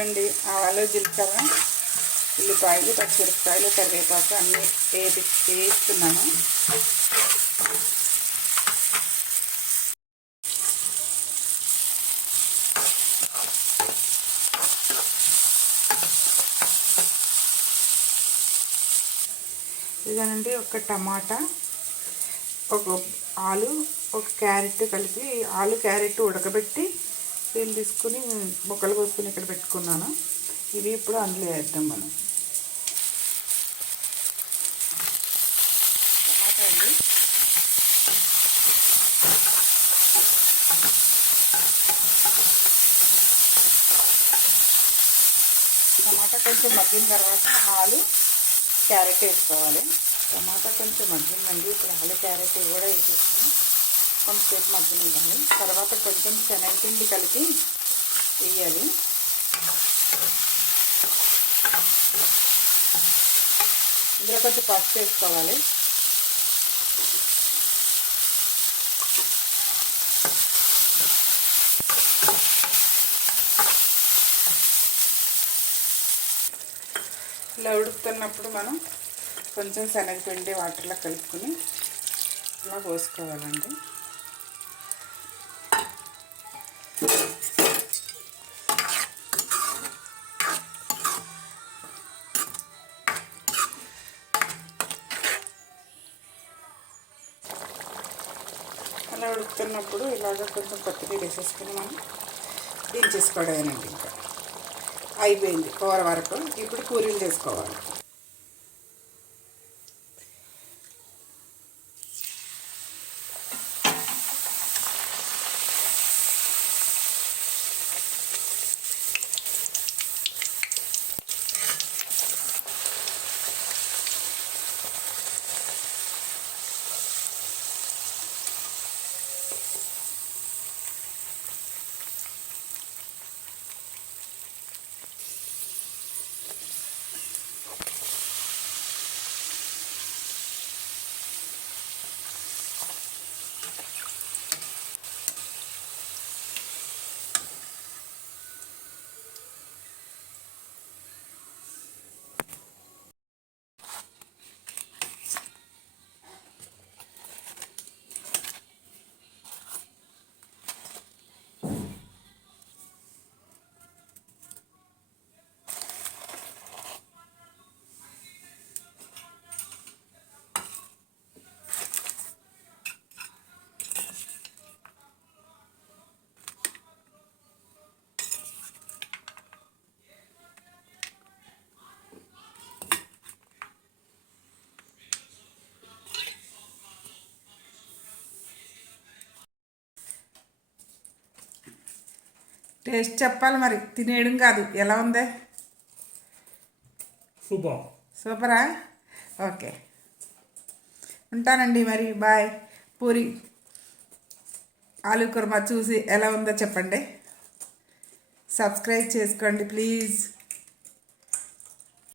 అండి ఆవాలు జీలకర్ర ఉల్లిపాయలు పచ్చిమిరపకాయలు కరివేపాకు అన్నీ వేస్తున్నాను. ఇదేనండి ఒక టమాటా, ఒక ఆలు, ఒక క్యారెట్ కలిపి ఆలు క్యారెట్ ఉడకబెట్టి నీళ్ళు తీసుకుని ముక్కలు కోసుకుని ఇక్కడ పెట్టుకున్నాను. ఇవి ఇప్పుడు అందులో వేద్దాం మనం. టమాటా అండి, టమాటా కొంచెం మగ్గిన తర్వాత ఆలు క్యారెట్ వేసుకోవాలి. టమాటా కొంచెం మగ్గిందండి, ఇప్పుడు ఆలు క్యారెట్ కూడా వేసేసుకుని కొంచెంసేపు మగ్గనివ్వాలి. తర్వాత కొంచెం శనగపిండి కలిపి వేయాలి. ఇందులో కొంచెం పసుపు వేసుకోవాలి. ఇలా ఉడుకుతున్నప్పుడు మనం కొంచెం శనగపిండి వాటర్లో కలుపుకొని ఇలా పోసుకోవాలండి. అలా ఉడుకుతున్నప్పుడు ఇలాగ కొంచెం కొత్తిమీర వేసేసుకుని మనం దించేసుకోవడమేనండి. ఇంకా అయిపోయింది కూర వరకు. ఇప్పుడు పూరీలు చేసుకోవాలి. టేస్ట్ చెప్పాలి మరి, తినేయడం కాదు. ఎలా ఉంది? సూపరా? ఓకే, ఉంటానండి మరి. బాయ్. పూరి ఆలు కుర్మా చూసి ఎలా ఉందో చెప్పండి. సబ్స్క్రైబ్ చేసుకోండి ప్లీజ్.